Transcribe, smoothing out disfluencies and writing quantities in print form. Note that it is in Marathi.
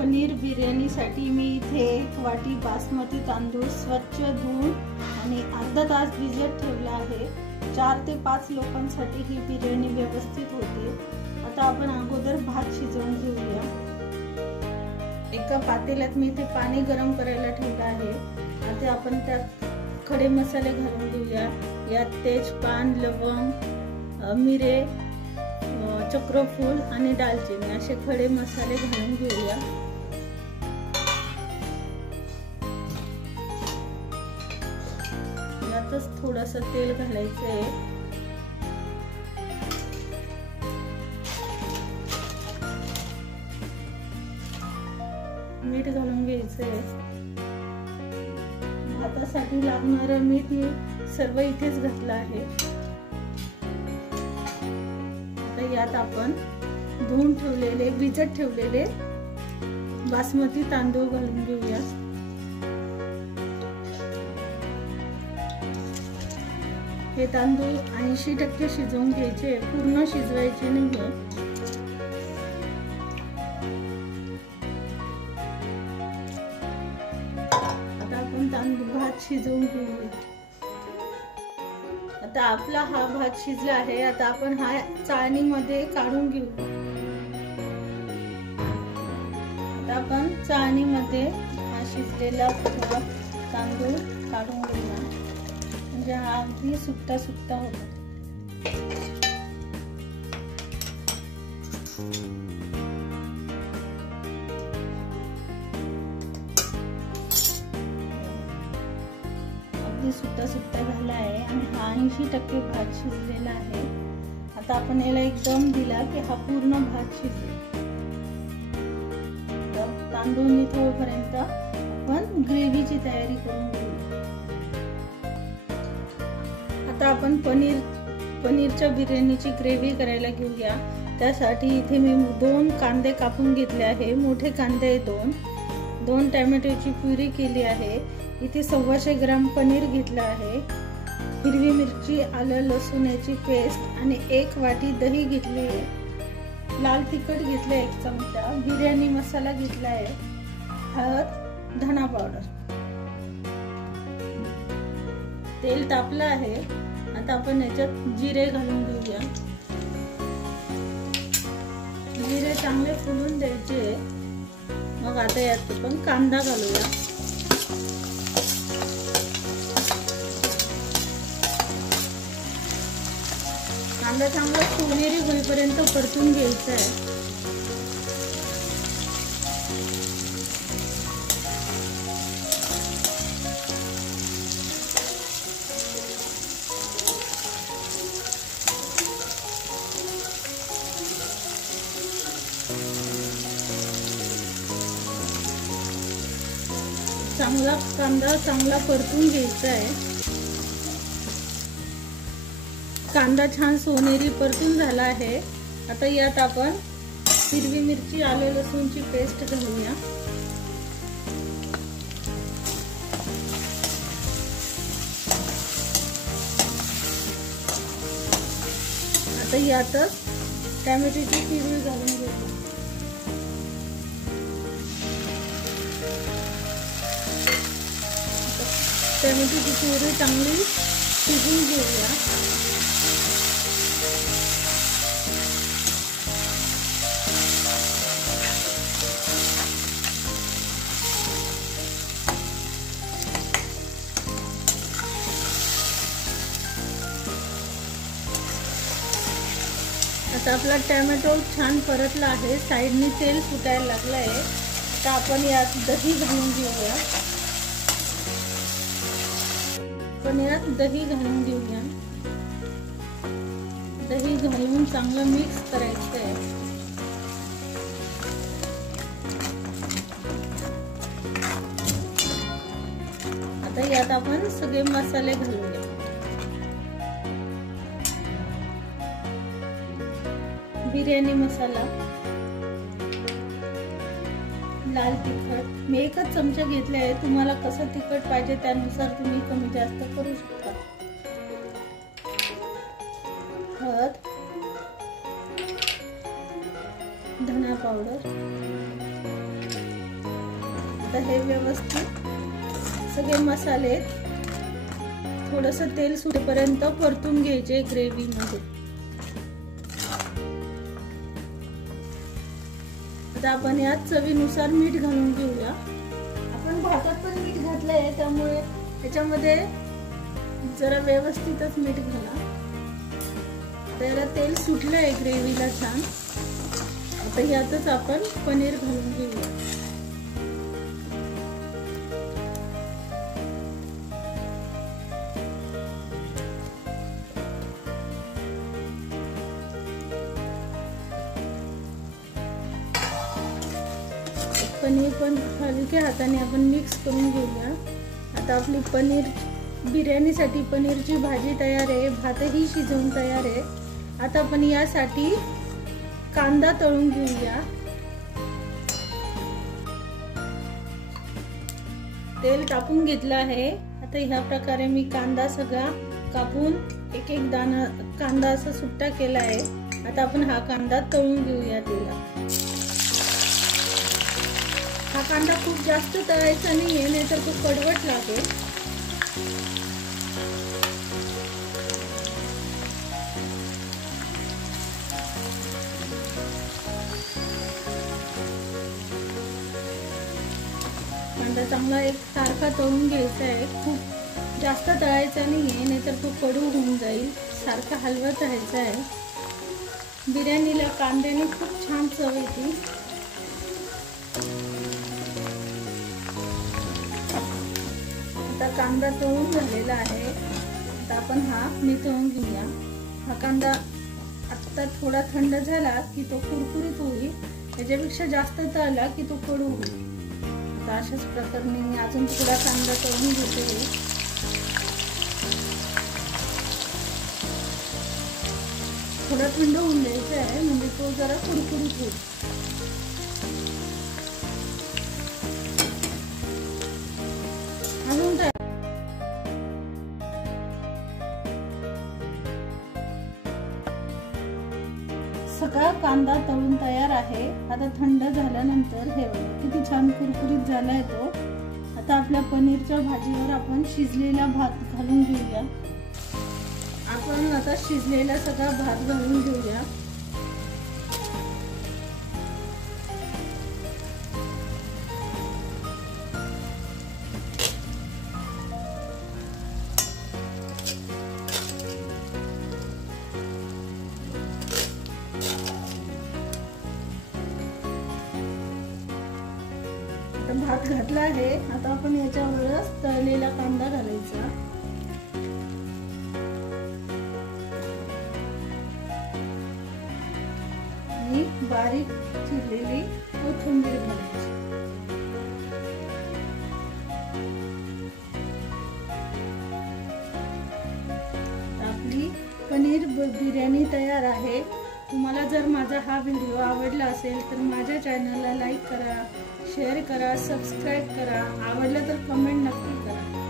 पनीर बिर्याणीसाठी मी इथे 1 वाटी बासमती तांदूळ स्वच्छ धुवून आणि अर्धा तास भिजत ठेवला आहे। 4 ते 5 लोकांसाठी ही बिर्याणी व्यवस्थित होते। आता आपण अगोदर भात शिजवून घेऊया। एका पातेल्यात मी इथे पाणी गरम करायला ठेवलं आहे। आता आपण त्यात खडे मसाले घालून घेऊया। यात तेजपान, लवंग, मिरे, चक्रफूल आणि दालचिनी असे खडे मसाले घालून घेऊया। यातच थोडंसं तेल घालायचं आहे। मीठ घालून घ्यायचं आहे। भातासाठी लागणारं मीठ मी सर्व इथेच घातलं आहे। यात आपण धुवून ठेवलेले भिजत ठेवलेले बासमती तांदूळ घालून घेऊया। हे तांदूळ 80% शिजवून घ्यायचे, पूर्ण शिजवायचे नाही। आता आपण तांदूळ भात शिजवून घेऊया। आता आपला हा भात शिजला आहे। आता आपण हा चाळणीमध्ये काढून घेऊ। आता आपण चाळणीमध्ये हा शिजलेला तांदूळ काढून घेऊया, म्हणजे हा अगदी सुट्टा सुट्टा होतो। सुट्टा सुट्टा झाला आहे आणि हा 80% भात शिजलेला आहे। आता आपण याला एक दम दिला की हा पूर्ण भात शिजेल। तांदूळ निथळेपर्यंत आपण ग्रेव्हीची तयारी करून घेऊ। आता आपण पनीरच्या बिर्याणीची ग्रेव्ही करायला घेऊया। त्यासाठी इथे मी 2 कांदे कापून घेतले आहे, मोठे कांदे 2 टोमॅटोची प्युरी केली आहे। इथे 125 ग्राम पनीर घेतला आहे, हिरवी मिरची, आलं लसूणाची पेस्ट आणि 1 वाटी दही घेतली आहे। लाल तिखट घेतले 1 चमचा, बिर्याणी मसाला घेतला आहे, हळद, धना पावडर। तेल तापलं आहे। आता आपण याच्यात जिरे घालून घेऊया। जिरे चांगले फुलून द्यायचे। मग आता यात आपण कांदा घालूया। कांदा चांगला सोनेरी होईपर्यंत परतून घ्यायचा आहे। कांदा चांगला परतून घ्यायचा आहे। कांदा छान सोनेरी परतून झाला आहे। आता यात आपण हिरवी मिरची, आलं लसूणची पेस्ट घालूया। आता यातच टोमॅटोची प्युरी घालून घेऊया। टोमॅटोची प्युरी चांगली शिजवून घेऊया। आता आपला टोमॅटो छान परतला आहे, साइडनी तेल फुटायला लागलं आहे। आता आपण यात दही घालून घेऊया। दही घालून घेऊया। दही घालून चांगलं मिक्स करायचं आहे। आता यात आपण सगळे मसाले घालूया। बिर्याणी मसाला, लाल तिखट मी 1 चमचा घेतले आहे। तुम्हाला कसं तिखट पाहिजे त्यानुसार तुम्ही कमी जास्त करू शकता। हळद, धना पावडर, आता हे व्यवस्थित सगळे मसाले थोडंसं तेल सुटेपर्यंत परतून घ्यायचे ग्रेव्ही मध्ये। आता आपण यात चवीनुसार मीठ घालून घेऊया। आपण भातात पण मीठ घातलंय त्यामुळे त्याच्यामध्ये जरा व्यवस्थितच मीठ घाला। त्याला तेल सुटलंय ग्रेव्हीला छान। आता यातच आपण पनीर घालून घेऊया। पनीर पण हलक्या हाताने आपण मिक्स करून घेऊया। आता आपली पनीर बिर्याणीसाठी पनीरची भाजी तयार आहे, भातही शिजवून तयार आहे। आता आपण यासाठी कांदा तळून घेऊया। तेल टाकून घेतलं आहे। आता ह्या प्रकारे मी कांदा सगळा कापून एक एक दाणा कांदा असा सुट्टा केला आहे। आता आपण हा कांदा तळून घेऊया तेलात। हा कांदा खूप जास्त तळायचा नाहीये, नाहीतर तो कडवट लागेल। कांदा चांगला एक सारखा तळून घ्यायचा आहे, खूप जास्त तळायचा नाहीये, नाहीतर तो कडू होऊन जाईल। सारखा हलवत राहायचा आहे। बिर्याणीला कांद्याने खूप छान चव येते। आता कांदा तळून झालेला आहे। आता आपण हा नितळून घेऊया। हा कांदा आता थोडा थंड झाला की तो कुरकुरीत होईल, त्याच्यापेक्षा जास्त तळला की तो कडू होईल। आता अशाच प्रकारे मी अजून थोडा कांदा तळून घेते। थोडा थंड होऊन द्यायचा आहे, म्हणजे तो जरा कुरकुरीत होईल। अजून सगळा कांदा तळून तयार आहे। आता थंड झाल्यानंतर हे बघा किती छान कुरकुरीत झालाय तो। आता आपल्या पनीरच्या भाजीवर आपण शिजलेला भात घालून घेऊया। आपण आता शिजलेला सगळा भात घालून घेऊया। भात घातला आहे। आता आपण याच्यावरच तळलेला कांदा घालायचा आणि बारीक चिरलेली कोथिंबीर घालायची। आपली पनीर बिर्याणी तयार आहे। तुम्हाला जर माझा हा व्हिडिओ आवडला असेल तर माझ्या चॅनलला लाईक करा, शेअर करा, सबस्क्राईब करा। आवडलं तर कमेंट नक्की करा।